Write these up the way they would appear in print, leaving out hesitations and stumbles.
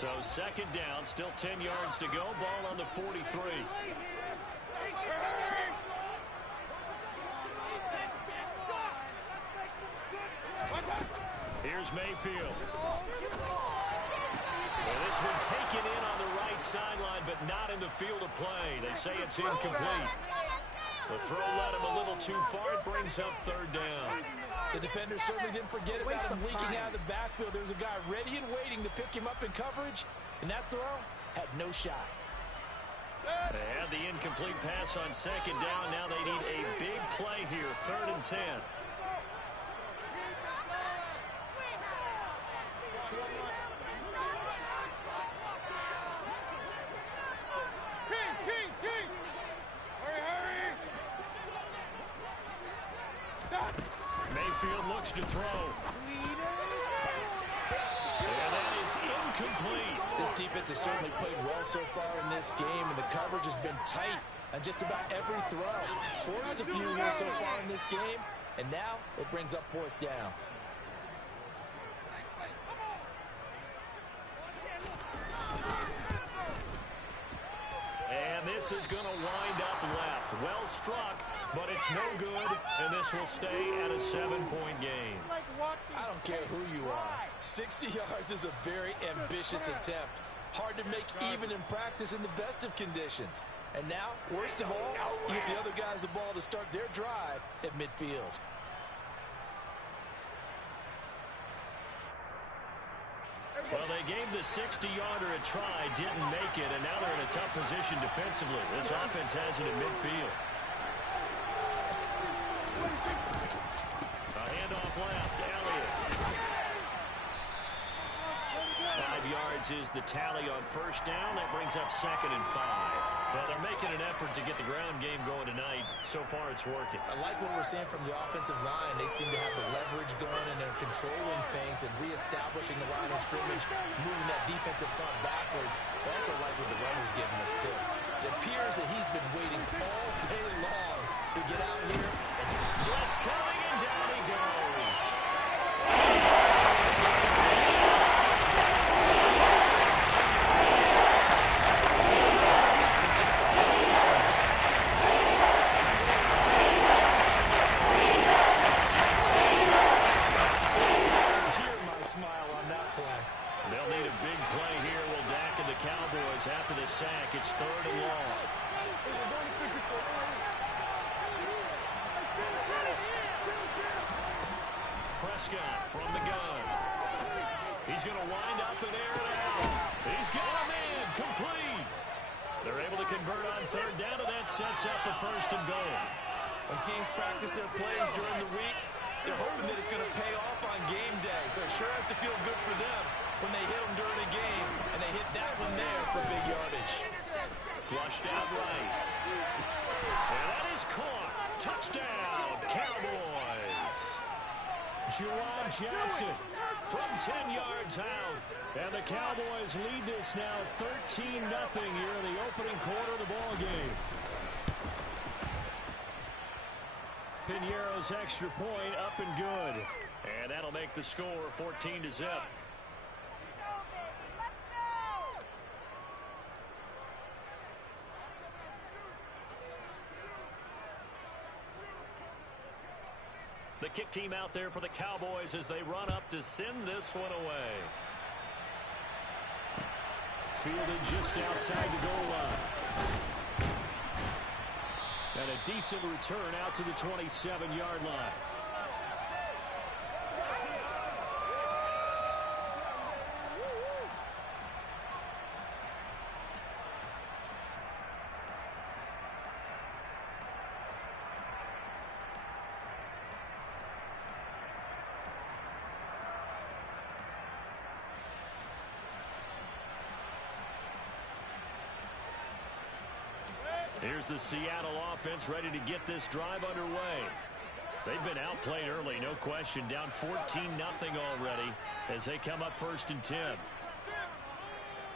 So second down, still 10 yards to go. Ball on the 43. Here's Mayfield. Well, this one taken in on the right sideline, but not in the field of play. They say it's incomplete. The throw led him a little too far. It brings up third down. The defender certainly didn't forget about him leaking out of the backfield. There was a guy ready and waiting to pick him up in coverage, and that throw had no shot. They had the incomplete pass on second down. Now they need a big play here, 3rd and 10. Mayfield looks to throw. And that is incomplete. This defense has certainly played well so far in this game, and the coverage has been tight on just about every throw. Forced a few here so far in this game, and now it brings up 4th down. And this is going to wind up left. Well struck, but it's no good, and this will stay at a 7-point game. I don't care who you are. 60 yards is a very ambitious attempt. Hard to make even in practice in the best of conditions. And now, worst of all, you give the other guys the ball to start their drive at midfield. Well, they gave the 60-yarder a try, didn't make it, and now they're in a tough position defensively. This offense has it at midfield. A handoff left, Elliott. 5 yards is the tally on first down. That brings up 2nd and 5. Well, they're making an effort to get the ground game going tonight. So far, it's working. I like what we're seeing from the offensive line. They seem to have the leverage going, and they're controlling things and reestablishing the line of scrimmage, moving that defensive front backwards. But I also like what the runner's giving us, too. It appears that he's been waiting all day long to get out here. Blitz coming, and down he goes. After the sack, it's 3rd and long. Prescott from the gun. He's going to wind up and air it out. He's got a man complete. They're able to convert on 3rd down, and that sets up a 1st and goal. When teams practice their plays during the week, they're hoping that it's going to pay off on game day. So it sure has to feel good for them when they hit them during a game, and they hit that one there for big yardage. Flushed out right. And that is caught. Touchdown, Cowboys. Juwan Johnson from 10 yards out. And the Cowboys lead this now 13-0 here in the opening quarter of the ball game. Piñeiro's extra point up and good. And that'll make the score 14-0. The kick team out there for the Cowboys as they run up to send this one away. Fielded just outside the goal line. And a decent return out to the 27-yard line. Here's the Seattle offense ready to get this drive underway. They've been outplayed early, no question. Down 14-0 already as they come up 1st and 10.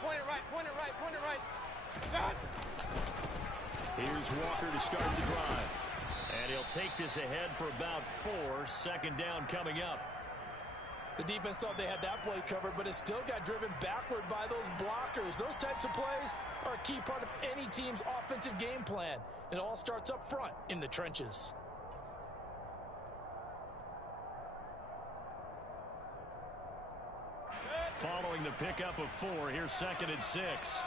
Point it right, point it right, point it right. Here's Walker to start the drive. And he'll take this ahead for about 4. 2nd down coming up. The defense thought they had that play covered, but it still got driven backward by those blockers. Those types of plays are a key part of any team's offensive game plan. It all starts up front in the trenches. Following the pickup of 4, here's 2nd and 6.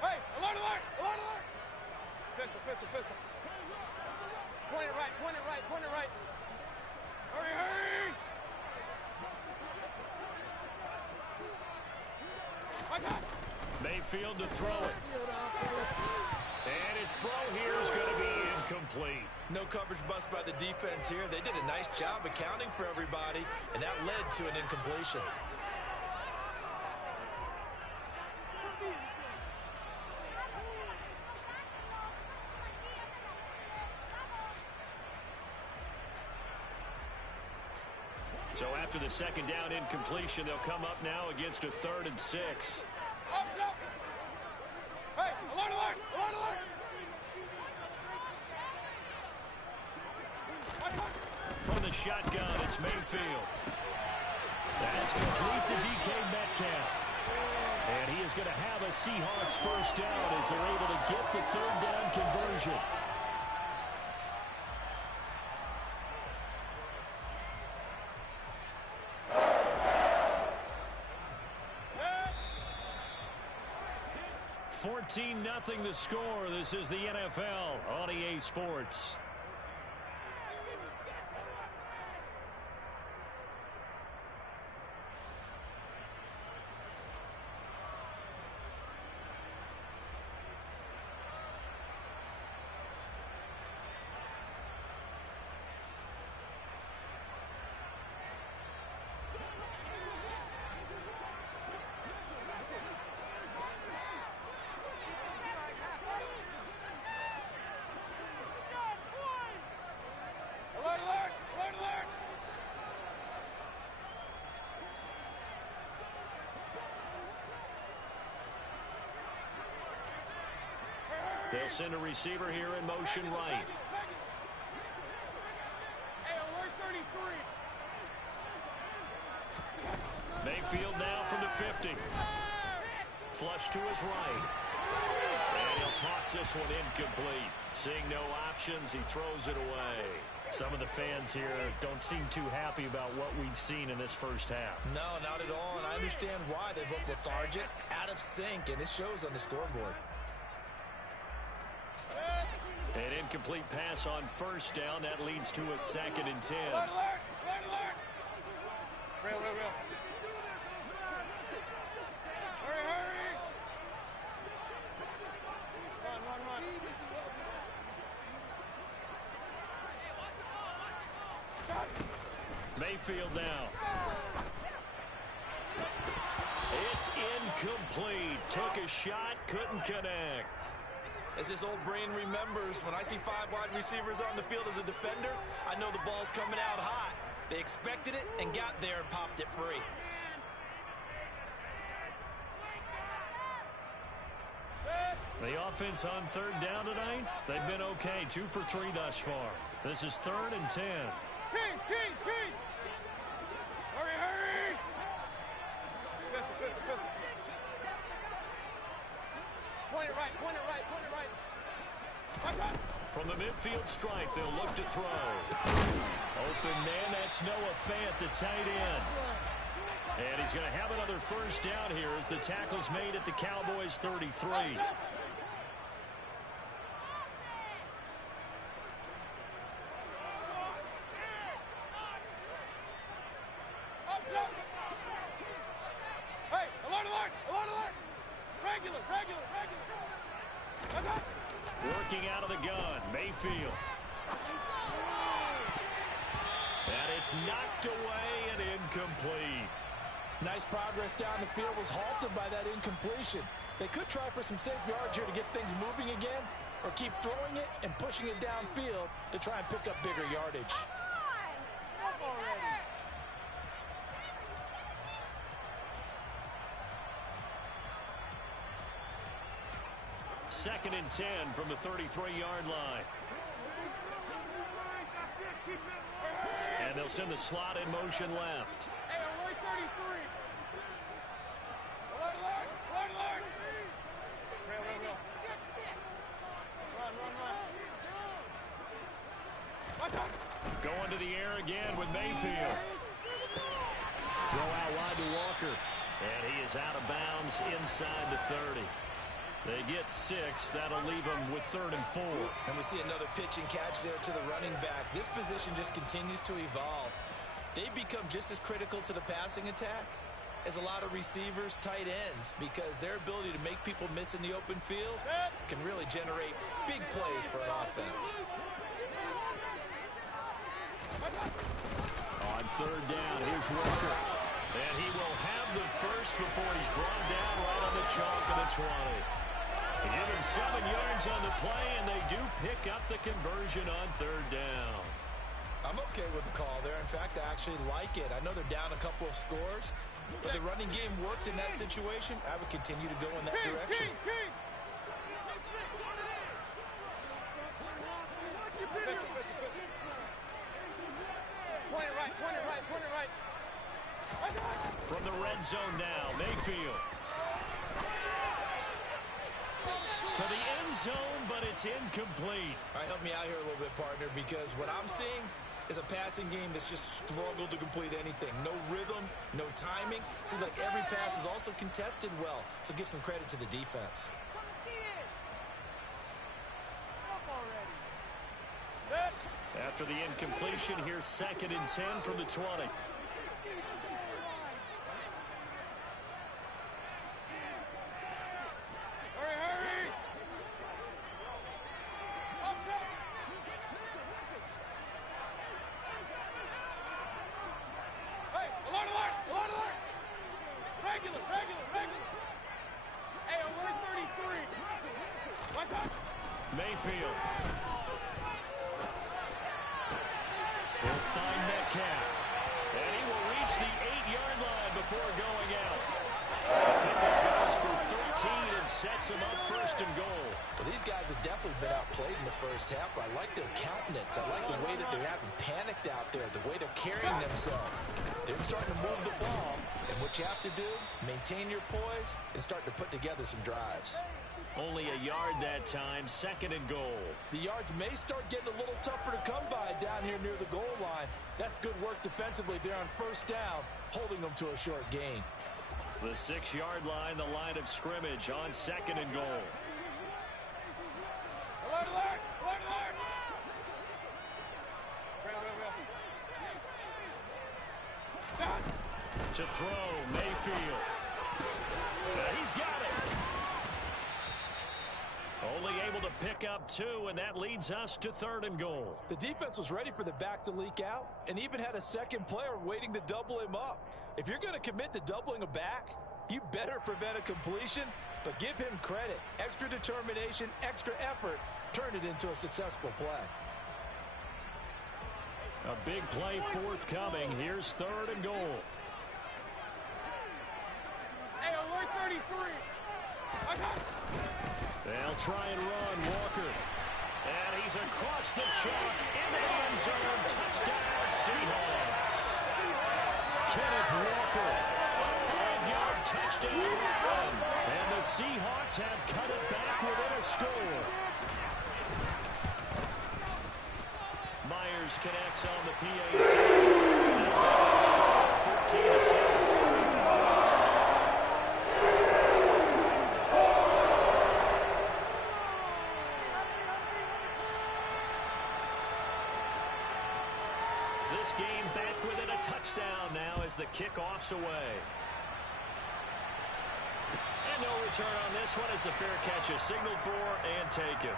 Hey, alert, alert, alert, alert. Pistol, pistol, pistol. Point it right, point it right, point it right. Hurry, hurry. My God. Mayfield to throw it. And his throw here is going to be incomplete. No coverage bust by the defense here. They did a nice job accounting for everybody, and that led to an incompletion. So after the 2nd down incompletion, they'll come up now against a 3rd and 6. Up, up. Hey, alert, alert, alert, alert. From the shotgun, it's Mayfield. That's complete to DK Metcalf. And he is going to have a Seahawks first down as they're able to get the 3rd down conversion. Nothing the score. This is the NFL on EA Sports. They'll send a receiver here in motion right. Hey, where's 33? Mayfield now from the 50. Flush to his right. And he'll toss this one incomplete. Seeing no options, he throws it away. Some of the fans here don't seem too happy about what we've seen in this first half. No, not at all, and I understand why. They've looked lethargic, out of sync, and it shows on the scoreboard. An incomplete pass on first down. That leads to a 2nd and 10. Alert, alert, alert, alert. Real, real, real. Hurry, hurry. Run, run, run. Mayfield now. It's incomplete. Took a shot, couldn't connect. As this old brain remembers, when I see 5 wide receivers on the field as a defender, I know the ball's coming out hot. They expected it and got there and popped it free. The offense on 3rd down tonight, they've been okay. 2 for 3 thus far. This is 3rd and 10. King! Hurry, hurry! Pistol, pistol, pistol. Point it right, point it right, point it right. From the midfield stripe, they'll look to throw. Open man, that's Noah Fant, the tight end. And he's going to have another first down here as the tackle's made at the Cowboys' 33. Hey, alert, alert, alert, alert. Regular. Working out of the gun, Mayfield. And it's knocked away and incomplete. Nice progress down the field was halted by that incompletion. They could try for some safe yards here to get things moving again, or keep throwing it and pushing it downfield to try and pick up bigger yardage. 2nd and 10 from the 33-yard line. And they'll send the slot in motion left. Hey, alert 33. Alert, alert, alert, alert. Real. Run. Going to the air again with Mayfield. Throw out wide to Walker. And he is out of bounds inside the 30. They get 6. That'll leave them with 3rd and 4. And we see another pitch and catch there to the running back. This position just continues to evolve. They become just as critical to the passing attack as a lot of receivers, tight ends, because their ability to make people miss in the open field can really generate big plays for an offense. On 3rd down, here's Walker. And he will have the first before he's brought down right on the chalk of the 20. Give him 7 yards on the play, and they do pick up the conversion on 3rd down. I'm okay with the call there. In fact, I actually like it. I know they're down a couple of scores, but the running game worked in that situation. I would continue to go in that direction. King. Point it right. From the red zone now, Mayfield. To the end zone, but it's incomplete. All right, help me out here a little bit, partner, because what I'm seeing is a passing game that's just struggled to complete anything. No rhythm, no timing. Seems like every pass is also contested well, so give some credit to the defense. After the incompletion, here's 2nd and 10 from the 20. Hurry! Hey, alert! Regular. Hey, alert 33. What's up? Mayfield. He'll find Metcalf. And he will reach the 8-yard line before going out. Pickup goes for 13 and sets him up 1st and goal. Well, these guys have definitely been outplayed in the first half. I like their countenance. I like the way that they haven't panicked out there, the way they're carrying themselves. They're starting to move the ball, and what you have to do, maintain your poise and start to put together some drives. Only a yard that time, 2nd and goal. The yards may start getting a little tougher to come by down here near the goal line. That's good work defensively there on 1st down, holding them to a short gain. The 6-yard line, the line of scrimmage on 2nd and goal. Alert! To throw, Mayfield. He's got it. Only able to pick up 2, and that leads us to 3rd and goal. The defense was ready for the back to leak out and even had a second player waiting to double him up. If you're going to commit to doubling a back, you better prevent a completion, but give him credit. Extra determination, extra effort, turn it into a successful play. A big play forthcoming. Here's 3rd and goal. Hey, alert 33. They'll try and run Walker. And he's across the chalk into the end zone. Touchdown, Seahawks. Kenneth Walker, a 5-yard touchdown run. And the Seahawks have cut it back within a score. Myers connects on the PAT. And 14-7. This game back within a touchdown now as the kickoff's away. And no return on this one as the fair catch is signaled for and taken.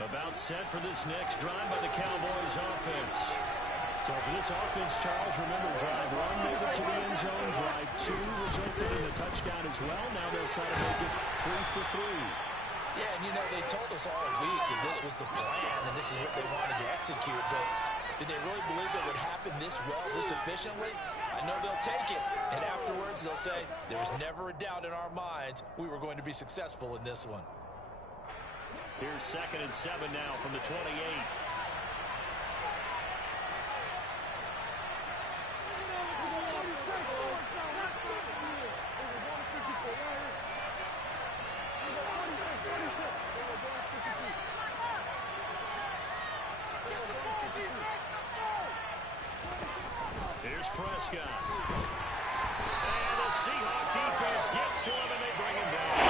About set for this next drive by the Cowboys offense. So for this offense, Charles, remember, drive 1 made it to the end zone. Drive 2 resulted in a touchdown as well. Now they'll try to make it 3 for 3. Yeah, and you know, they told us all week that this was the plan and this is what they wanted to execute, but did they really believe it would happen this well, this efficiently? I know they'll take it, and afterwards they'll say, there's never a doubt in our minds we were going to be successful in this one. Here's 2nd and 7 now from the 28. Here's Prescott. And the Seahawk defense gets to him, and they bring him down.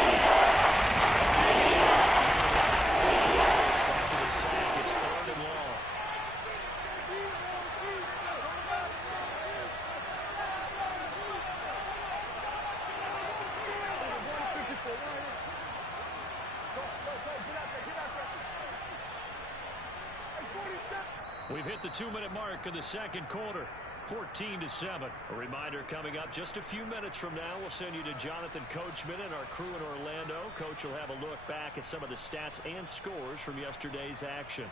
After the sack, it's 3rd and long. We've hit the 2-minute mark of the 2nd quarter. 14-7. A reminder coming up just a few minutes from now. We'll send you to Jonathan Coachman and our crew in Orlando. Coach will have a look back at some of the stats and scores from yesterday's action.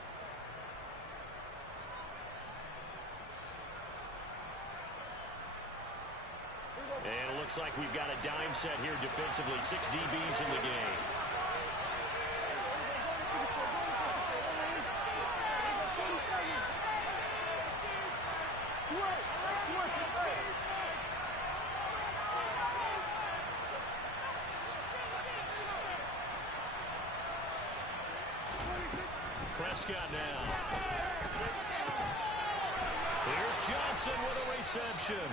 And it looks like we've got a dime set here defensively. 6 DBs in the game. Prescott now. Here's Johnson with a reception.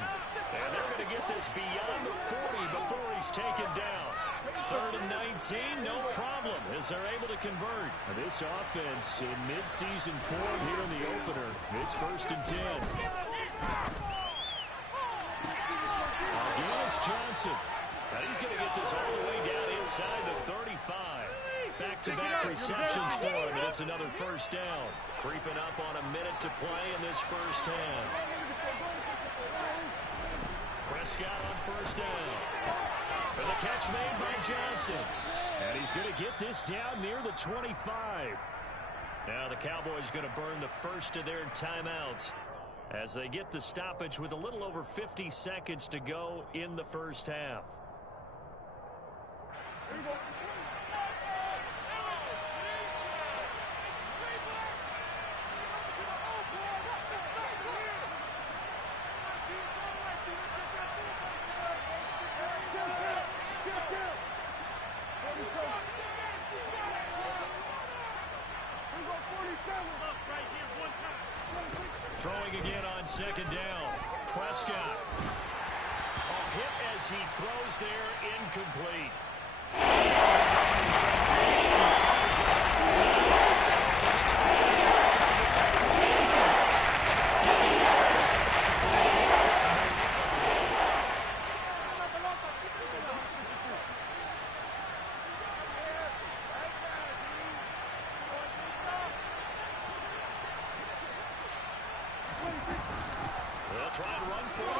And they're going to get this beyond the 40 before he's taken down. 3rd and 19, no problem, as they're able to convert. This offense in mid-season form here in the opener. It's 1st and 10. Again, it's Johnson. Now he's going to get this all the way down inside the 35. Back-to-back receptions for him, and it's another 1st down. Creeping up on a minute to play in this 1st half. Prescott on 1st down. For the catch made by Johnson. And he's going to get this down near the 25. Now the Cowboys going to burn the first of their timeouts as they get the stoppage with a little over 50 seconds to go in the 1st half. Throwing again on 2nd down. Prescott. A hit as he throws there, incomplete. They'll try and run for it.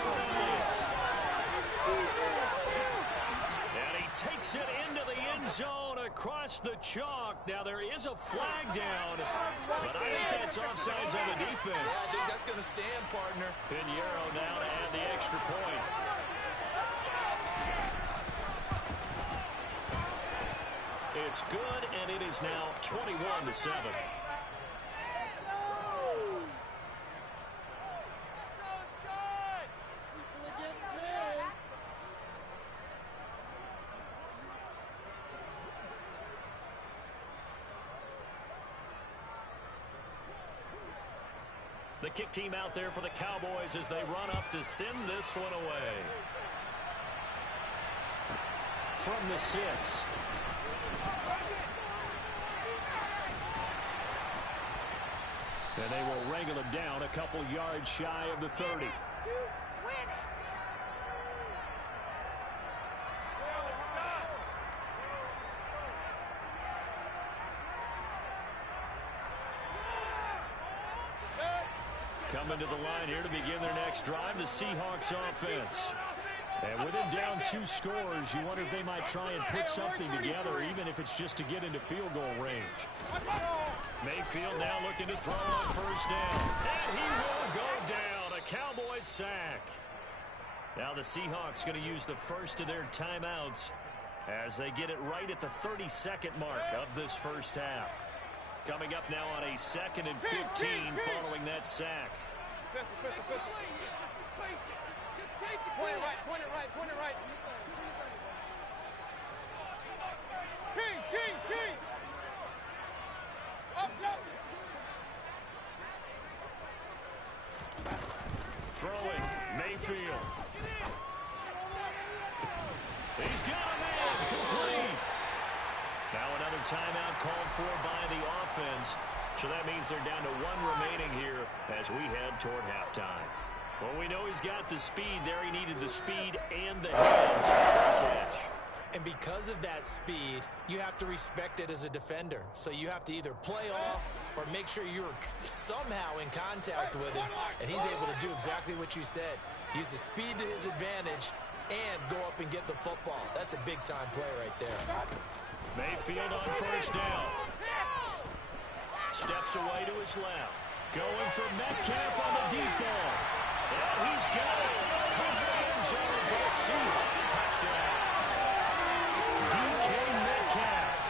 And he takes it into the end zone across the chalk. Now there is a flag down, but I think that's offsides on the defense. Yeah, I think that's going to stand, partner. Pinheiro now to add the extra point. It's good, and it is now 21-7. The kick team out there for the Cowboys as they run up to send this one away. From the 6. And they will wrangle him down a couple yards shy of the 30. Coming to the line here to begin their next drive, the Seahawks offense. And with him down 2 scores, you wonder if they might try and put something together, even if it's just to get into field goal range. Mayfield now looking to throw on first down. And he will go down. A Cowboys sack. Now the Seahawks going to use the first of their timeouts as they get it right at the 32nd mark of this first half. Coming up now on a 2nd and 15 following that sack. Point it right, point it right, point it right. King. Up. Throwing, Mayfield. He's got him in, complete. Now another timeout called for by the offense. So that means they're down to 1 remaining here as we head toward halftime. Well, we know he's got the speed there. He needed the speed and the hands for the catch. And because of that speed, you have to respect it as a defender. So you have to either play off or make sure you're somehow in contact with him, and he's able to do exactly what you said. Use the speed to his advantage and go up and get the football. That's a big-time play right there. Mayfield on first down. Steps away to his left. Going for Metcalf on the deep ball. And he's got it. Cover end zone for a Seahawks touchdown. DK Metcalf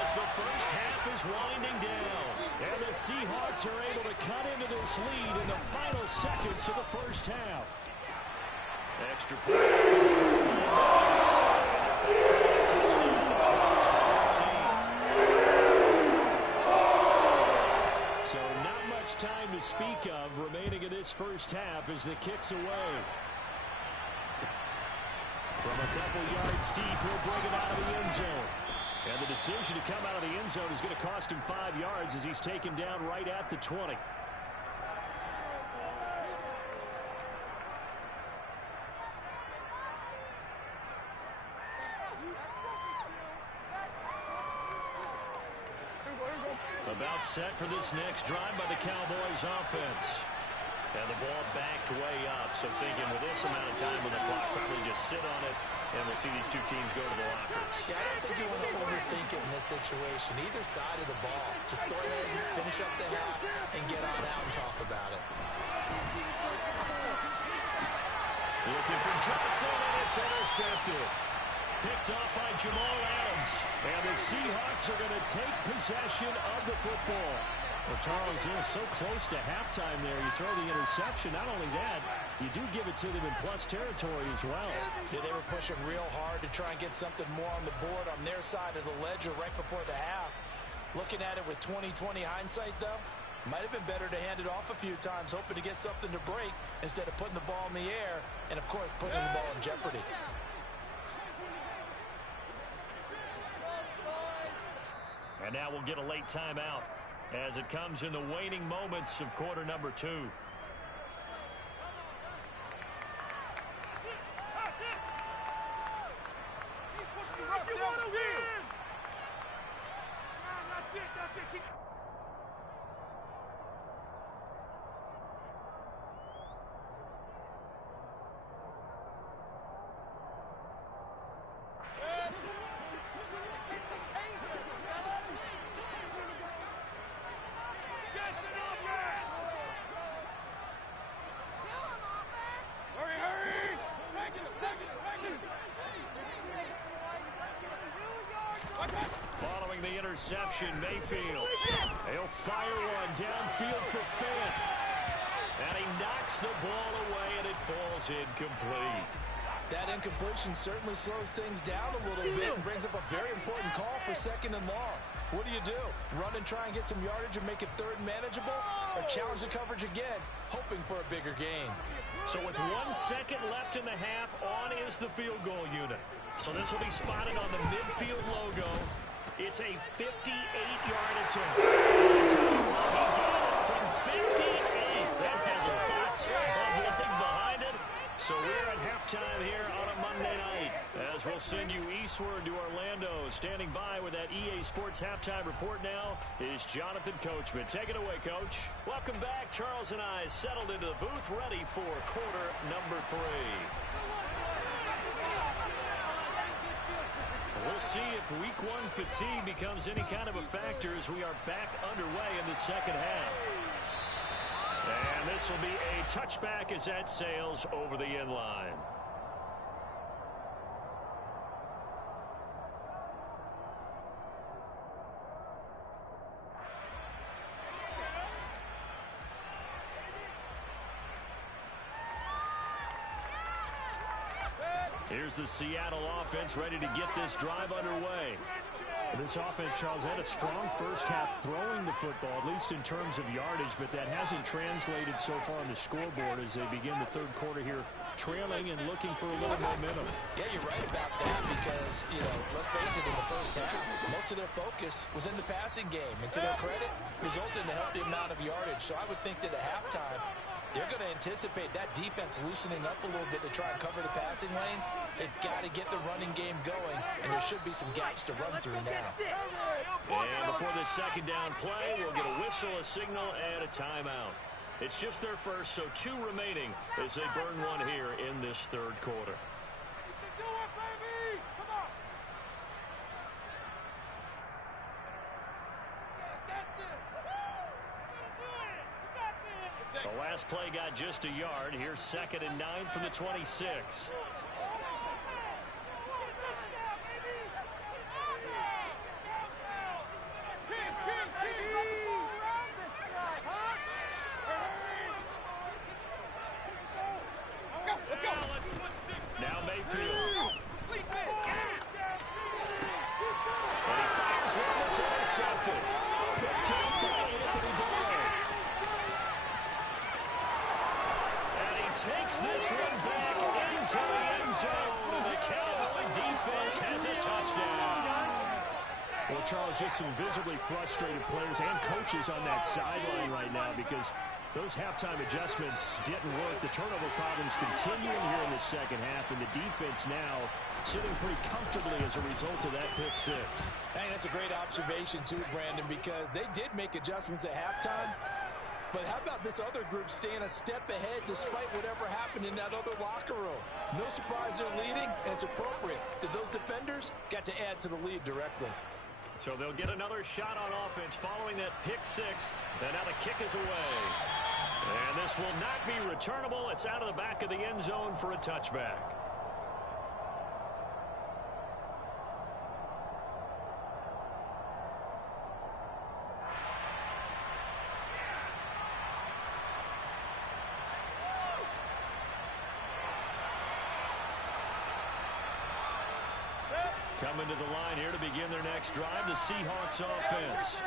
as the first half is winding down. And the Seahawks are able to cut into this lead in the final seconds of the first half. Extra point. So not much time to speak of remaining in this first half as the kick's away. From a couple yards deep, he'll bring it out of the end zone. And the decision to come out of the end zone is going to cost him 5 yards as he's taken down right at the 20. About set for this next drive by the Cowboys offense. And the ball backed way up, so thinking with this amount of time on the clock, probably just sit on it, and we'll see these two teams go to the lockers. Yeah, I don't think you want to overthink it in this situation. Either side of the ball. Just go ahead and finish up the half and get on out and talk about it. Looking for Johnson, and it's intercepted. Picked off by Jamal Adams. And the Seahawks are going to take possession of the football. Well, Charles, they're so close to halftime there. You throw the interception. Not only that, you do give it to them in plus territory as well. Yeah, they were pushing real hard to try and get something more on the board on their side of the ledger right before the half. Looking at it with 20/20 hindsight, though, might have been better to hand it off a few times, hoping to get something to break instead of putting the ball in the air and, of course, putting the ball in jeopardy. And now we'll get a late timeout as it comes in the waning moments of quarter number 2. Following the interception, Mayfield. He'll fire one downfield for Fant. And he knocks the ball away, and it falls incomplete. That incompletion certainly slows things down a little bit and brings up a very important call for 2nd and long. What do? Run and try and get some yardage and make it 3rd and manageable? Or challenge the coverage again, hoping for a bigger gain? So with 1 second left in the half, on is the field goal unit. So this will be spotted on the midfield logo. It's a 58-yard attempt. He got it from 58. That has lots of looking behind it. So we're at halftime here on a Monday night as we'll send you eastward to Orlando. Standing by with that EA Sports halftime report now is Jonathan Coachman. Take it away, Coach. Welcome back. Charles and I settled into the booth ready for quarter number 3. We'll see if week one fatigue becomes any kind of a factor as we are back underway in the second half. And this will be a touchback as that sails over the end line. Here's the Seattle offense ready to get this drive underway. This offense, Charles, had a strong first half throwing the football, at least in terms of yardage, but that hasn't translated so far on the scoreboard as they begin the third quarter here, trailing and looking for a little momentum. Yeah, you're right about that because, let's face it, in the first half, most of their focus was in the passing game. And to their credit, resulted in a healthy amount of yardage. So I would think that at halftime, they're going to anticipate that defense loosening up a little bit to try and cover the passing lanes. They've got to get the running game going, and there should be some gaps to run through now. And before this second down play, we'll get a whistle, a signal, and a timeout. It's just their first, so 2 remaining as they burn one here in this third quarter. The last play got just a yard. Here's 2nd and 9 from the 26. Now Mayfield. And he fires one that's intercepted. Down by Anthony Barr. And he takes this one back into the end zone. And the Cowboy defense has a touchdown. Well, Charles, just some visibly frustrated players and coaches on that sideline right now because those halftime adjustments didn't work. The turnover problems continuing here in the second half, and the defense now sitting pretty comfortably as a result of that pick 6. Hey, that's a great observation, too, Brandon, because they did make adjustments at halftime. But how about this other group staying a step ahead despite whatever happened in that other locker room? No surprise they're leading, and it's appropriate that those defenders got to add to the lead directly. So they'll get another shot on offense following that pick 6. And now the kick is away. And this will not be returnable. It's out of the back of the end zone for a touchback. Coming to the line here to begin their next drive, the Seahawks offense.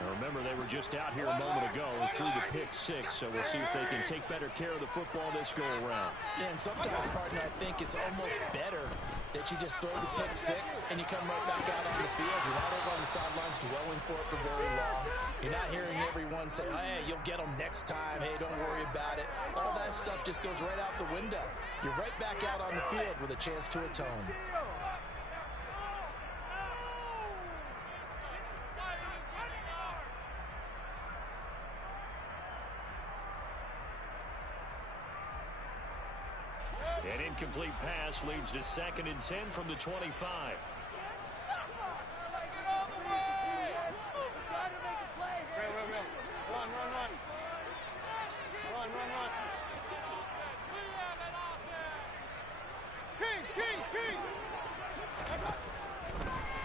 Now remember, they were just out here a moment ago through the pick 6, so we'll see if they can take better care of the football this go-around. Yeah, and sometimes, partner, I think it's almost better that you just throw the pick 6 and you come right back out on the field. You're not over on the sidelines dwelling for it for very long. You're not hearing everyone say, hey, you'll get them next time. Hey, don't worry about it. All that stuff just goes right out the window. You're right back out on the field with a chance to atone. An incomplete pass leads to 2nd and 10 from the 25.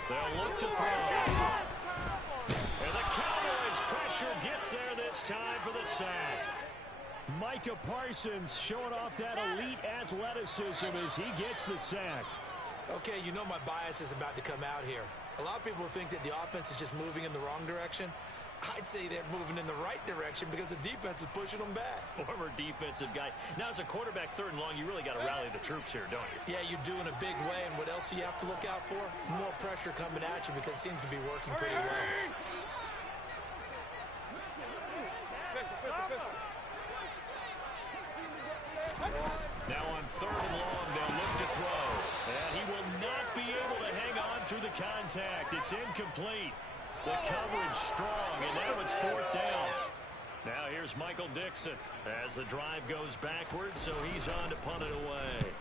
They'll look to throw. And the Cowboys' pressure gets there this time for the sack. Micah Parsons showing off that elite athleticism as he gets the sack. Okay, you know my bias is about to come out here. A lot of people think that the offense is just moving in the wrong direction. I'd say they're moving in the right direction because the defense is pushing them back. Former defensive guy. Now, as a quarterback, 3rd and long, you really got to rally the troops here, don't you? Yeah, you do in a big way. And what else do you have to look out for? More pressure coming at you because it seems to be working pretty well. Now on 3rd and long, they'll look to throw. And he will not be able to hang on through the contact. It's incomplete. The coverage strong, and now it's 4th down. Now here's Michael Dixon as the drive goes backwards, so he's on to punt it away.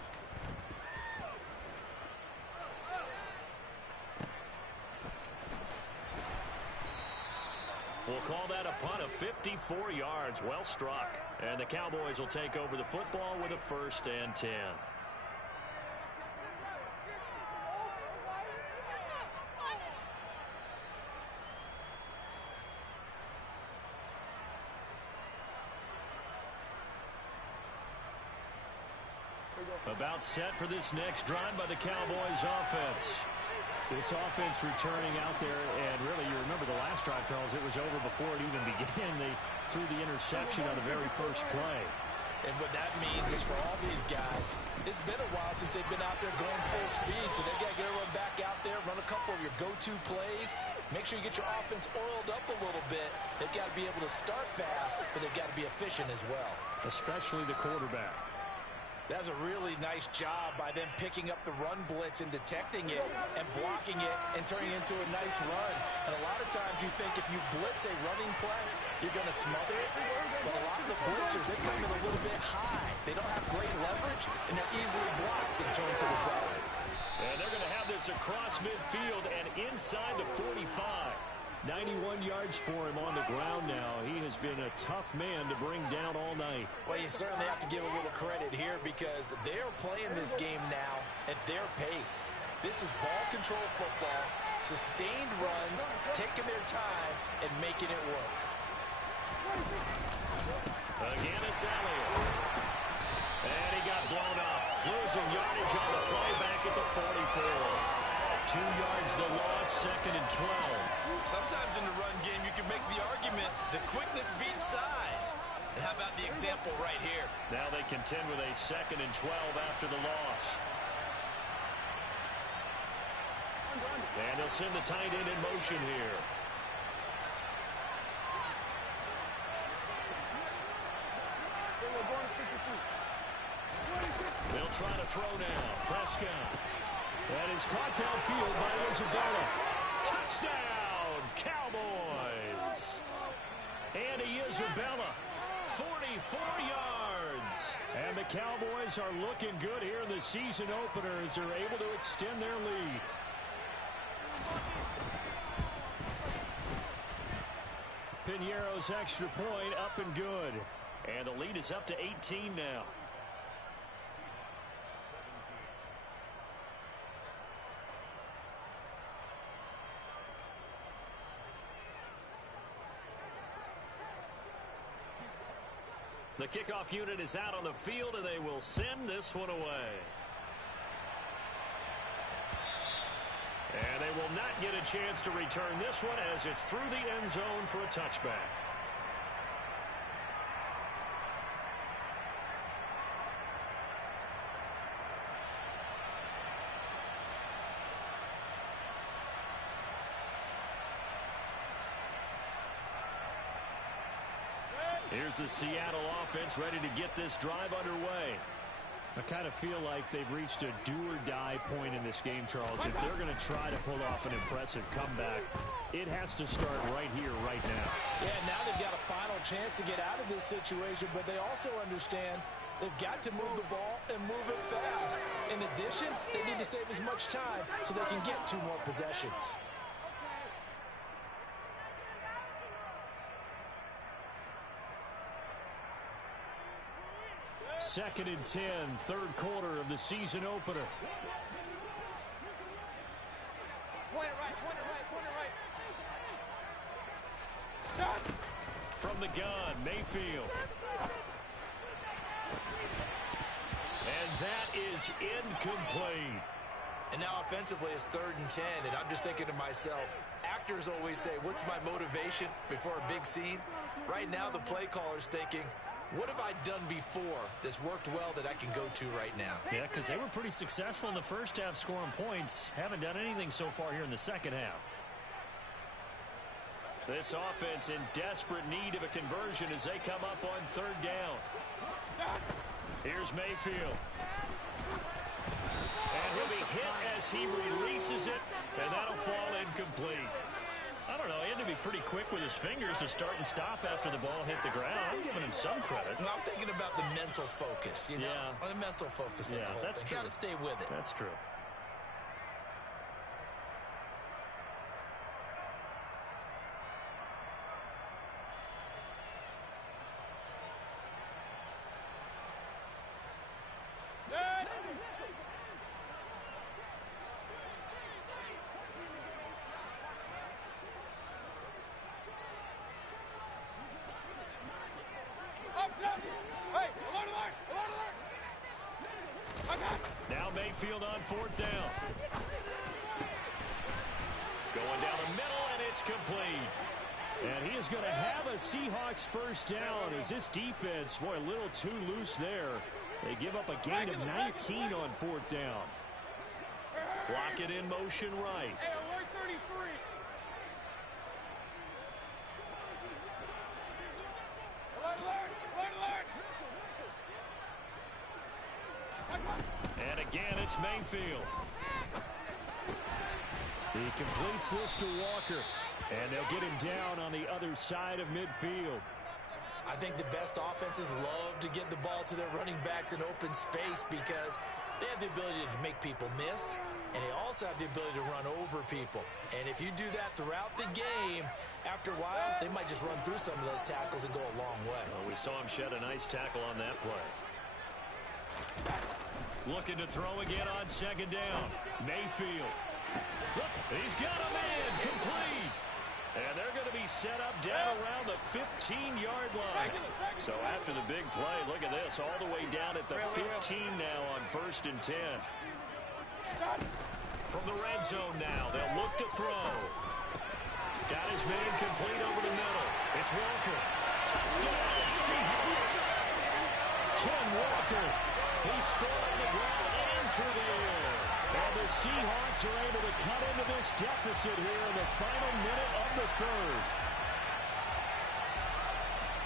54 yards. Well struck. And the Cowboys will take over the football with a 1st and 10. About set for this next drive by the Cowboys offense. This offense returning out there, and really, you remember the last drive, Charles, it was over before it even began. They threw the interception on the very first play. And what that means is for all these guys, it's been a while since they've been out there going full speed, so they've got to get everyone back out there, run a couple of your go-to plays, make sure you get your offense oiled up a little bit. They've got to be able to start fast, but they've got to be efficient as well. Especially the quarterback. That's a really nice job by them picking up the run blitz and detecting it and blocking it and turning it into a nice run. And a lot of times you think if you blitz a running play, you're going to smother it. But a lot of the blitzers, they come in a little bit high. They don't have great leverage, and they're easily blocked and turned to the side. And they're going to have this across midfield and inside the 45. 91 yards for him on the ground now. He has been a tough man to bring down all night. Well, you certainly have to give a little credit here because they're playing this game now at their pace. This is ball control football, sustained runs, taking their time, and making it work. Again, it's Elliott. And he got blown up. Losing yardage on the play back at the 44. 2 yards the loss, 2nd and 12. Sometimes in the run game, you can make the argument the quickness beats size. And how about the example right here? Now they contend with a 2nd and 12 after the loss. And they'll send the tight end in motion here. They'll try to throw now. Prescott. That is caught downfield by Isabella. Touchdown, Cowboys. Andy Isabella, 44 yards. And the Cowboys are looking good here in the season opener as they're able to extend their lead. Piñeiro's extra point up and good. And the lead is up to 18 now. The kickoff unit is out on the field, and they will send this one away. And they will not get a chance to return this one as it's through the end zone for a touchback. Here's the Seattle offense ready to get this drive underway. I kind of feel like they've reached a do-or-die point in this game, Charles. If they're going to try to pull off an impressive comeback, it has to start right here, right now. Yeah, now they've got a final chance to get out of this situation, but they also understand they've got to move the ball and move it fast. In addition, they need to save as much time so they can get 2 more possessions. Second and 10, third quarter of the season opener. Point it right, point it right, point it right. From the gun, Mayfield. And that is incomplete. And now offensively it's 3rd and 10, and I'm just thinking to myself, actors always say, what's my motivation before a big scene? Right now the play caller's thinking, what have I done before that's worked well that I can go to right now? Yeah, because they were pretty successful in the first half scoring points. Haven't done anything so far here in the second half. This offense in desperate need of a conversion as they come up on 3rd down. Here's Mayfield. And he'll be hit as he releases it, and that'll fall incomplete. I don't know, he had to be pretty quick with his fingers to start and stop after the ball hit the ground. I'm giving him some credit. Well, I'm thinking about the mental focus, you know? Yeah. The mental focus. Yeah, that's true. Got to stay with it. That's true. Now Mayfield on fourth down. Going down the middle, and it's complete. And he is going to have a Seahawks first down as this defense, boy, a little too loose there. They give up a gain of 19 on fourth down. Clock it in motion right. Hey, alert 33. Alert, alert, alert. And again, it's Mayfield. He completes this to Walker. And they'll get him down on the other side of midfield. I think the best offenses love to get the ball to their running backs in open space because they have the ability to make people miss, and they also have the ability to run over people. And if you do that throughout the game, after a while, they might just run through some of those tackles and go a long way. Well, we saw him shed a nice tackle on that play. Looking to throw again on second down. Mayfield. Look, he's got a man complete. And they're going to be set up down around the 15-yard line. So after the big play, look at this, all the way down at the 15 now on 1st and 10. From the red zone now, they'll look to throw. Got his man complete over the middle. It's Walker. Touchdown, Seahawks. Ken Walker. He scored on the ground and through the air. And the Seahawks are able to cut into this deficit here in the final minute of the third.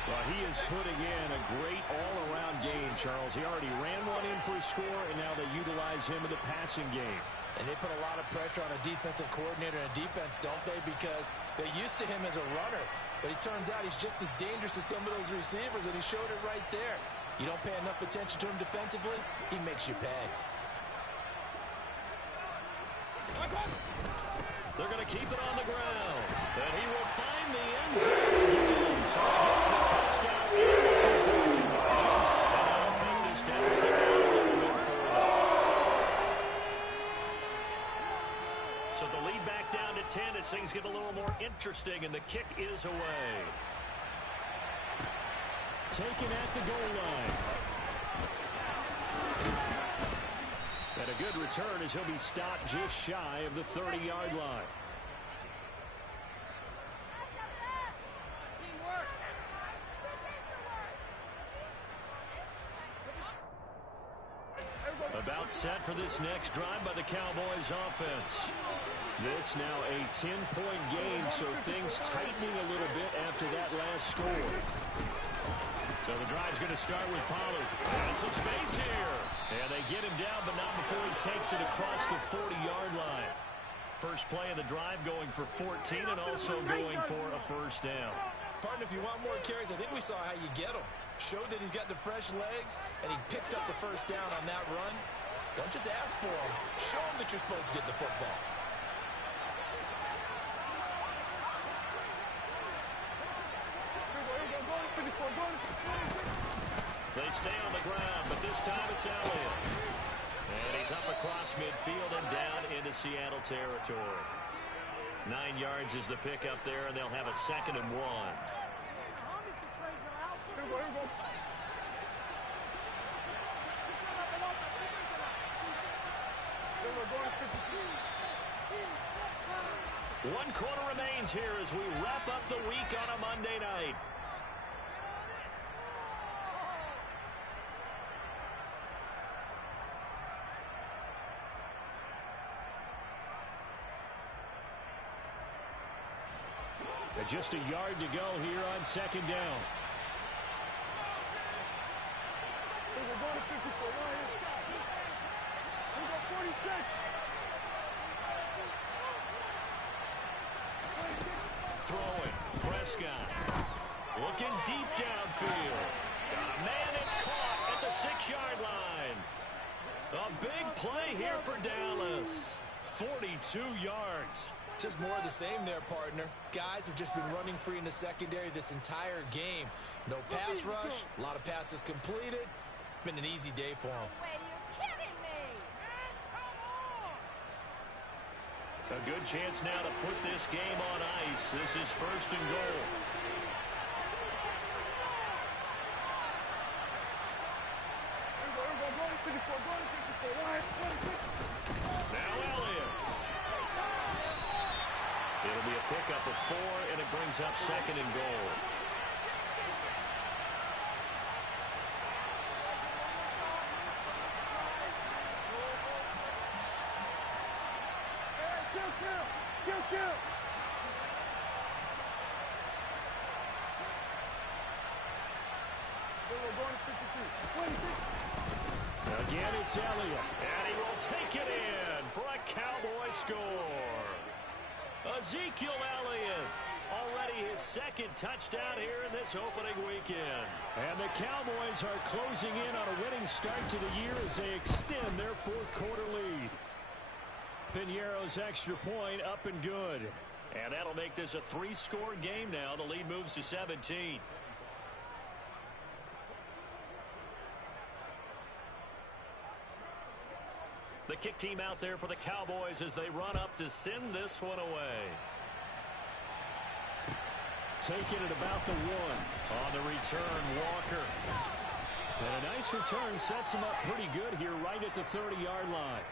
Well, he is putting in a great all-around game, Charles. He already ran one in for a score, and now they utilize him in the passing game. And they put a lot of pressure on a defensive coordinator and a defense, don't they? Because they're used to him as a runner. But it turns out he's just as dangerous as some of those receivers, and he showed it right there. You don't pay enough attention to him defensively, he makes you pay. They're going to keep it on the ground. And he will find the end zone again. So he gets the touchdown and the two-point conversion. And that'll bring this deficit down a little bit further. So the lead back down to 10 as things get a little more interesting, and the kick is away. Taken at the goal line. And a good return as he'll be stopped just shy of the 30-yard line. About set for this next drive by the Cowboys offense. This now a 10-point game, so things tightening a little bit after that last score. So the drive's going to start with Pollard. And some space here. And they get him down, but not before he takes it across the 40-yard line. First play of the drive going for 14 and also going for a first down. Partner, if you want more carries, I think we saw how you get him. Showed that he's got the fresh legs, and he picked up the first down on that run. Don't just ask for him. Show him that you're supposed to get the football. They stay on the ground, but this time it's Elliott. And he's up across midfield and down into Seattle territory. 9 yards is the pickup there, and they'll have a 2nd and 1. One quarter remains here as we wrap up the week on a Monday night. Just a yard to go here on 2nd down. We're going to 54. We got 46. Throwing. Prescott. Looking deep downfield. Got a man that's caught at the 6-yard line. A big play here for Dallas. 42 yards. Just more of the same there, partner. Guys have just been running free in the secondary this entire game. No pass rush, a lot of passes completed. Been an easy day for them. You're kidding me. A good chance now to put this game on ice. This is 1st and goal. brings up 2nd and goal. Again, it's Elliott. And he will take it in for a Cowboy score. Ezekiel Elliott, already his 2nd touchdown here in this opening weekend. And the Cowboys are closing in on a winning start to the year as they extend their 4th quarter lead. Piñeiro's extra point up and good. And that'll make this a 3-score game now. The lead moves to 17. The kick team out there for the Cowboys as they run up to send this one away. Taking it about the 1. On the return, Walker. And a nice return sets him up pretty good here right at the 30-yard line.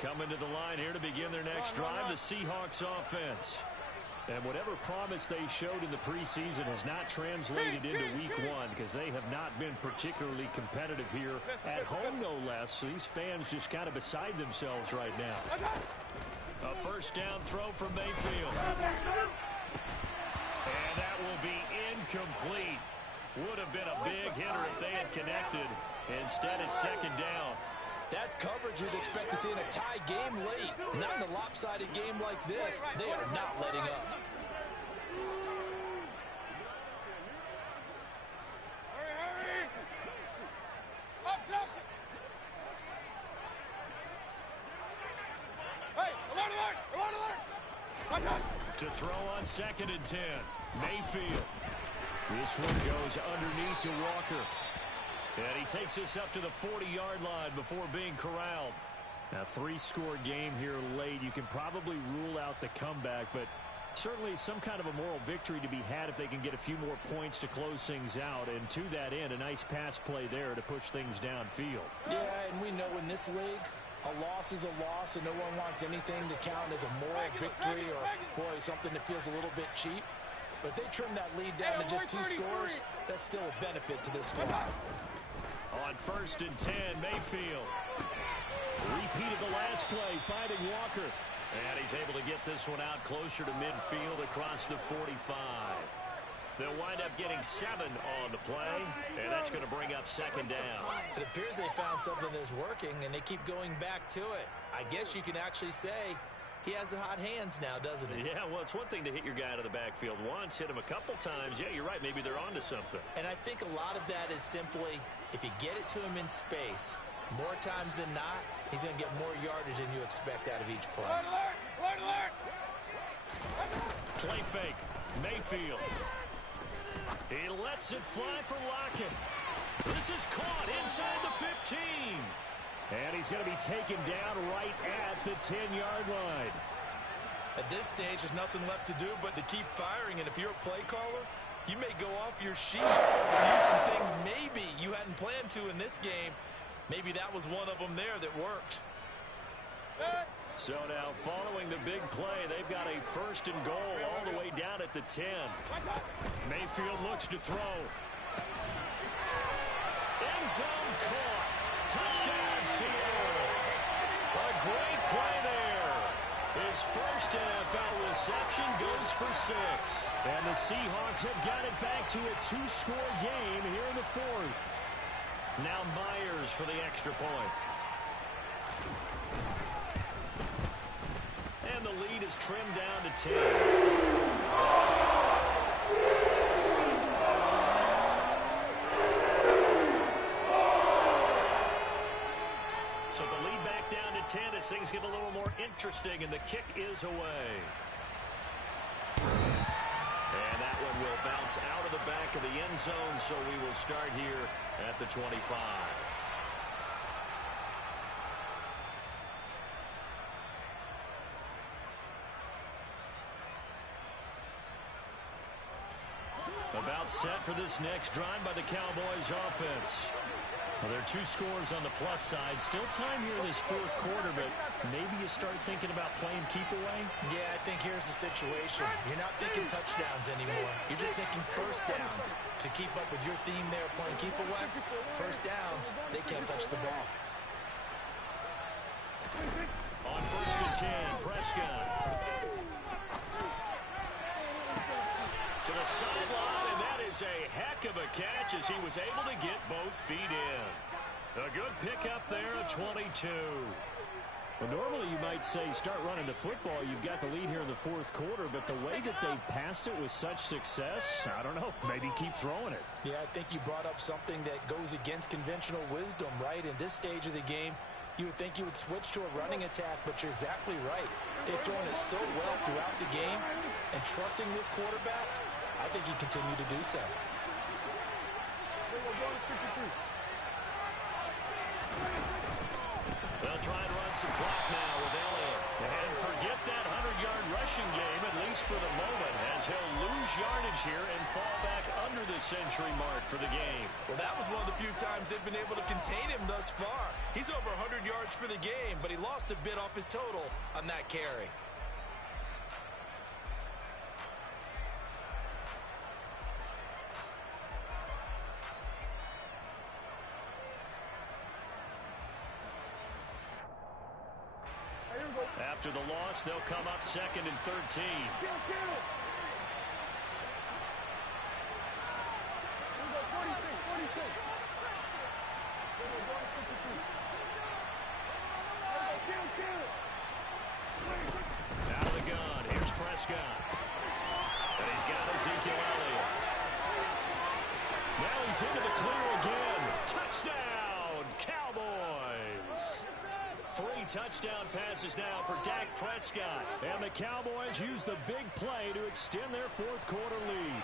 Coming to the line here to begin their next drive, the Seahawks offense. And whatever promise they showed in the preseason has not translated into week 1 because they have not been particularly competitive here at home, no less. So these fans just kind of beside themselves right now. A first down throw from Mayfield. And that will be incomplete. Would have been a big hitter if they had connected. Instead, it's 2nd down. That's coverage you'd expect to see in a tie game late. Not in a lopsided game like this. They are not letting up. Hurry! Up, close! Hey, alert! To throw on 2nd and 10. Mayfield. This one goes underneath to Walker. And he takes this up to the 40-yard line before being corralled. Now, 3-score game here late. You can probably rule out the comeback, but certainly some kind of a moral victory to be had if they can get a few more points to close things out. And to that end, a nice pass play there to push things downfield. Yeah, and we know in this league, a loss is a loss, and no one wants anything to count as a moral victory or, boy, something that feels a little bit cheap. But if they trim that lead down to just 2 scores, that's still a benefit to this squad. On 1st and 10, Mayfield. Repeated the last play, finding Walker. And he's able to get this one out closer to midfield across the 45. They'll wind up getting 7 on the play, and that's going to bring up 2nd down. It appears they found something that's working, and they keep going back to it. I guess you can actually say he has the hot hands now, doesn't he? Yeah, well, it's one thing to hit your guy out of the backfield once, hit him a couple times. Yeah, you're right. Maybe they're onto something. And I think a lot of that is simply, if you get it to him in space, more times than not, he's going to get more yardage than you expect out of each play. Alert! Play fake. Mayfield. He lets it fly for Lockett. This is caught inside the 15. And he's going to be taken down right at the 10-yard line. At this stage, there's nothing left to do but to keep firing. And if you're a play caller, you may go off your sheet and use some things maybe you hadn't planned to in this game. Maybe that was one of them there that worked. So now, following the big play, they've got a 1st and goal all the way down at the 10. Mayfield looks to throw. End zone caught. Touchdown, Seattle. A great play there. His first NFL reception goes for 6. And the Seahawks have got it back to a 2-score game here in the 4th. Now Myers for the extra point. And the lead is trimmed down to 10. So the lead back down to 10 as things get a little more interesting, and the kick is away. And that one will bounce out of the back of the end zone, so we will start here at the 25. About set for this next drive by the Cowboys offense. Well, there are 2 scores on the plus side. Still time here in this fourth quarter, but maybe you start thinking about playing keep away? Yeah, I think here's the situation. You're not thinking touchdowns anymore. You're just thinking first downs. To keep up with your theme there, playing keep away, first downs, they can't touch the ball. On 1st and 10, Prescott. To the sideline, and that is a heck of a catch as he was able to get both feet in. A good pickup there at 22. Well, normally you might say start running the football. You've got the lead here in the fourth quarter, but the way that they've passed it with such success, I don't know, maybe keep throwing it. Yeah, I think you brought up something that goes against conventional wisdom, right? In this stage of the game, you would think you would switch to a running attack, but you're exactly right. They've thrown it so well throughout the game, and trusting this quarterback, I think he continued to do so. They'll try and run some clock now with Elliott. And forget that 100-yard rushing game, at least for the moment, as he'll lose yardage here and fall back under the century mark for the game. Well, that was one of the few times they've been able to contain him thus far. He's over 100 yards for the game, but he lost a bit off his total on that carry. After the loss, they'll come up 2nd and 13. Out of the gun, here's Prescott. And he's got Ezekiel Elliott. Now he's into the clear again. Touchdown, Cowboys! 3 touchdown passes now for Dak Prescott. And the Cowboys use the big play to extend their fourth quarter lead.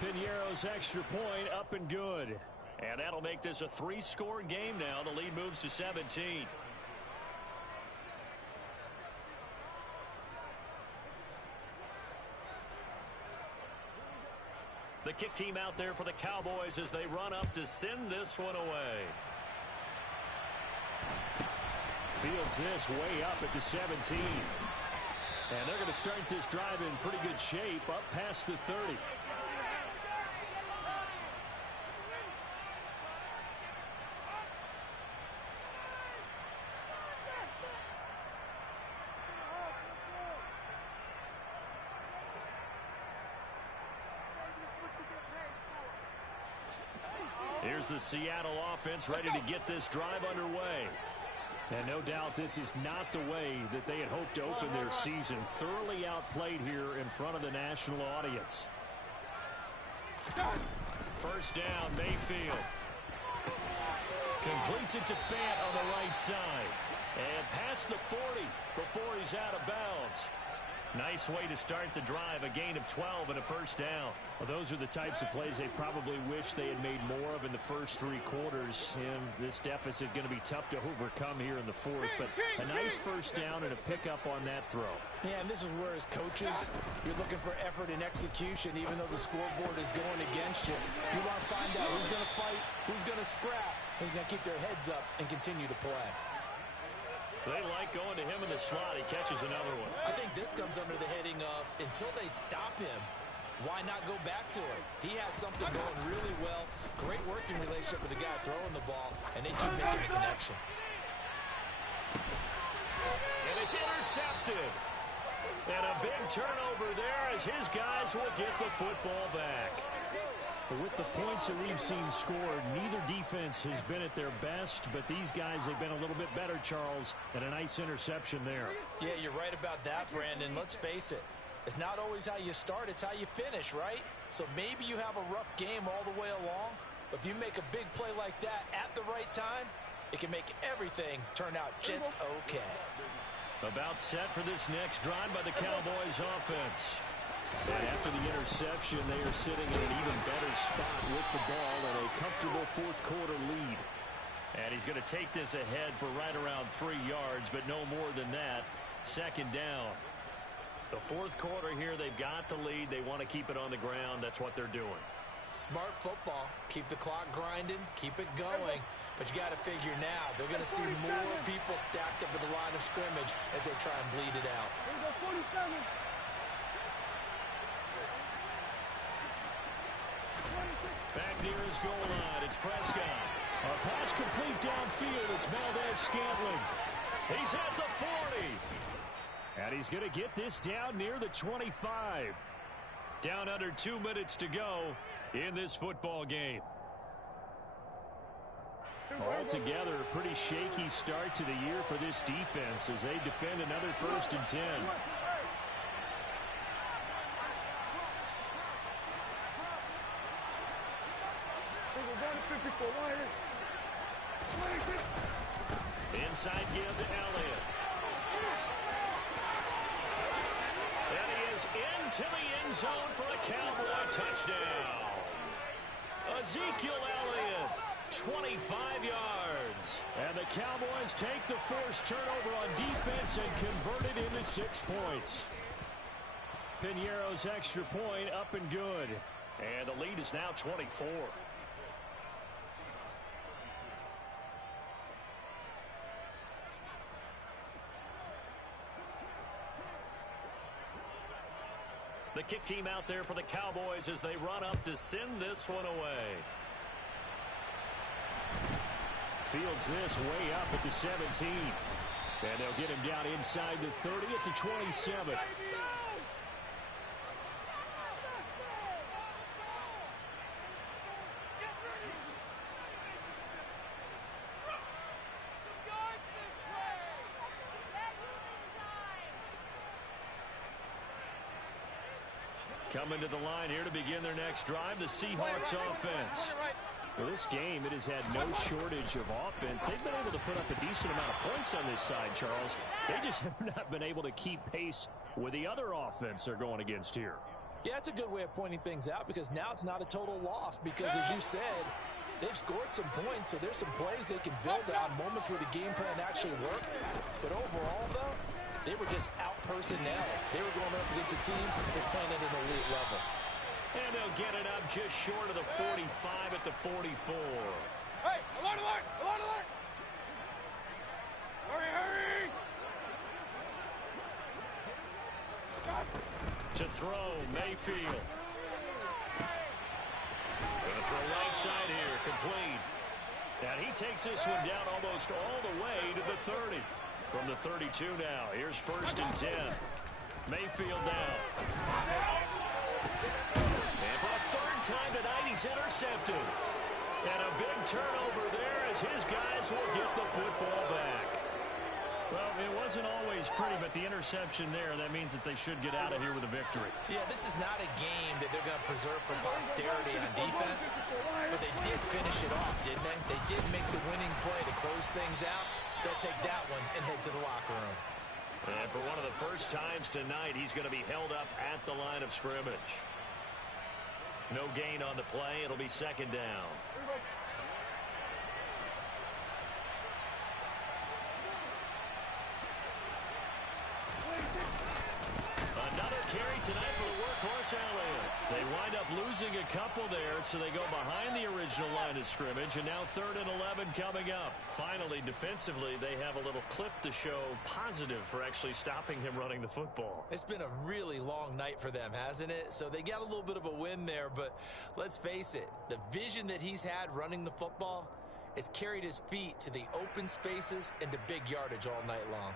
Piñeiro's extra point up and good. And that'll make this a 3-score game now. The lead moves to 17. The kick team out there for the Cowboys as they run up to send this one away. Fields this way up at the 17. And they're going to start this drive in pretty good shape up past the 30. Here's the Seattle offense ready to get this drive underway. And no doubt this is not the way that they had hoped to open their season. Thoroughly outplayed here in front of the national audience. First down, Mayfield. Completes it to Fant on the right side. And past the 40 before he's out of bounds. Nice way to start the drive, a gain of 12 and a first down. Well, those are the types of plays they probably wish they had made more of in the first 3 quarters. And this deficit going to be tough to overcome here in the fourth. But a nice first down and a pickup on that throw. Yeah, and this is where as coaches, you're looking for effort and execution, even though the scoreboard is going against you. You want to find out who's going to fight, who's going to scrap, who's going to keep their heads up and continue to play. They like going to him in the slot. He catches another one. I think this comes under the heading of until they stop him, why not go back to it? He has something going really well. Great working relationship with the guy throwing the ball, and they keep making the connection. And it's intercepted. And a big turnover there as his guys will get the football back. But with the points that we've seen scored, neither defense has been at their best, but these guys have been a little bit better, Charles, and a nice interception there. Yeah, you're right about that, Brandon. Let's face it. It's not always how you start, it's how you finish, right? So maybe you have a rough game all the way along, but if you make a big play like that at the right time, it can make everything turn out just okay. About set for this next drive by the Cowboys offense. And after the interception, they are sitting in an even better spot with the ball and a comfortable fourth quarter lead. And he's going to take this ahead for right around 3 yards, but no more than that. Second down. The fourth quarter here, they've got the lead. They want to keep it on the ground. That's what they're doing. Smart football. Keep the clock grinding. Keep it going. But you got to figure now, they're going to see more people stacked up at the line of scrimmage as they try and bleed it out. Back near his goal line, it's Prescott. A pass complete downfield. It's Valdez-Scantling. He's at the 40. And he's going to get this down near the 25. Down under 2 minutes to go in this football game. Altogether, a pretty shaky start to the year for this defense as they defend another 1st and 10. Inside give to Elliott. And he is into the end zone for a Cowboy touchdown. Ezekiel Elliott, 25 yards. And the Cowboys take the forced turnover on defense and convert it into 6 points. Piñeiro's extra point up and good. And the lead is now 24. The kick team out there for the Cowboys as they run up to send this one away. Fields this way up at the 17. And they'll get him down inside the 30 at the 27. Coming to the line here to begin their next drive, the Seahawks offense. For this game, it has had no shortage of offense. They've been able to put up a decent amount of points on this side, Charles. They just have not been able to keep pace with the other offense they're going against here. Yeah, it's a good way of pointing things out because now it's not a total loss because, as you said, they've scored some points, so there's some plays they can build on, moments where the game plan actually worked. But overall, though, they were just out personnel. They were going up against a team that's playing at an elite level. And they'll get it up just short of the 45 at the 44. Hey, alert, alert, alert, alert! Hurry, hurry! To throw, Mayfield. Gonna throw right side here, complete. And he takes this one down almost all the way to the 30. From the 32 now, here's 1st and 10. Mayfield down. And for the 3rd time tonight, he's intercepted. And a big turnover there as his guys will get the football back. Well, it wasn't always pretty, but the interception there, that means that they should get out of here with a victory. Yeah, this is not a game that they're going to preserve for posterity on defense, but they did finish it off, didn't they? They did make the winning play to close things out. They'll take that one and head to the locker room. And for one of the first times tonight, he's going to be held up at the line of scrimmage. No gain on the play. It'll be 2nd down. Another carry tonight for the workhorse Elliott. They wind up losing a couple there, so they go behind the original line of scrimmage, and now 3rd and 11 coming up. Finally, defensively, they have a little clip to show positive for actually stopping him running the football. It's been a really long night for them, hasn't it? So they got a little bit of a win there, but let's face it, the vision that he's had running the football has carried his feet to the open spaces and to big yardage all night long.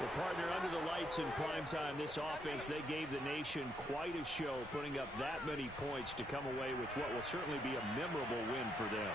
Well, partner, under the lights in primetime, this offense, they gave the nation quite a show, putting up that many points to come away with what will certainly be a memorable win for them.